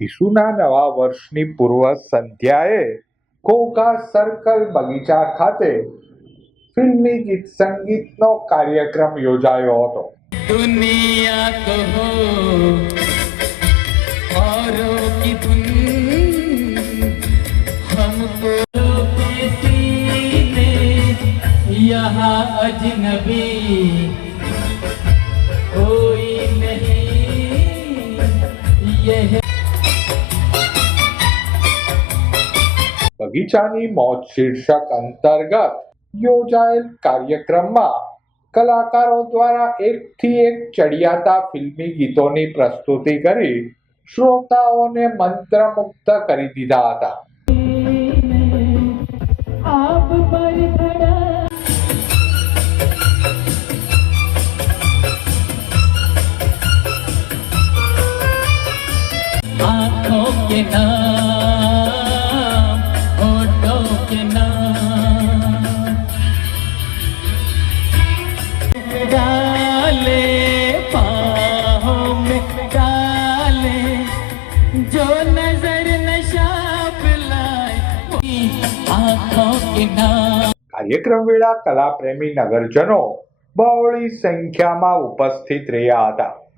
ઈસુના નવા વર્ષની પૂર્વ સંધ્યાએ ઘોઘા સર્કલ બગીચા ખાતે ફિલ્મી ગીત સંગીતનો કાર્યક્રમ યોજાયો હતો। दुनिया कहो औरों की धुन हमको किसी ने यहाँ अजनबी कोई नहीं यह બગીચાની મોજ શીર્ષક અંતર્ગત યોજાયેલ કાર્યક્રમમાં કલાકારો દ્વારા એકથી એક ચડિયાતા ફિલ્મી ગીતોની પ્રસ્તુતિ કરી શ્રોતાઓને મંત્રમુગ્ધ કરી દીધા હતા। आप पर खड़ा आँखों के नाम होठों के नाम डाले पाँव में डाले जो नजर नशा पिलाए आँखों के नाम। કાર્યક્રમ વેળા કલાપ્રેમી નગરજનો બહોળી સંખ્યામાં ઉપસ્થિત રહ્યા હતા।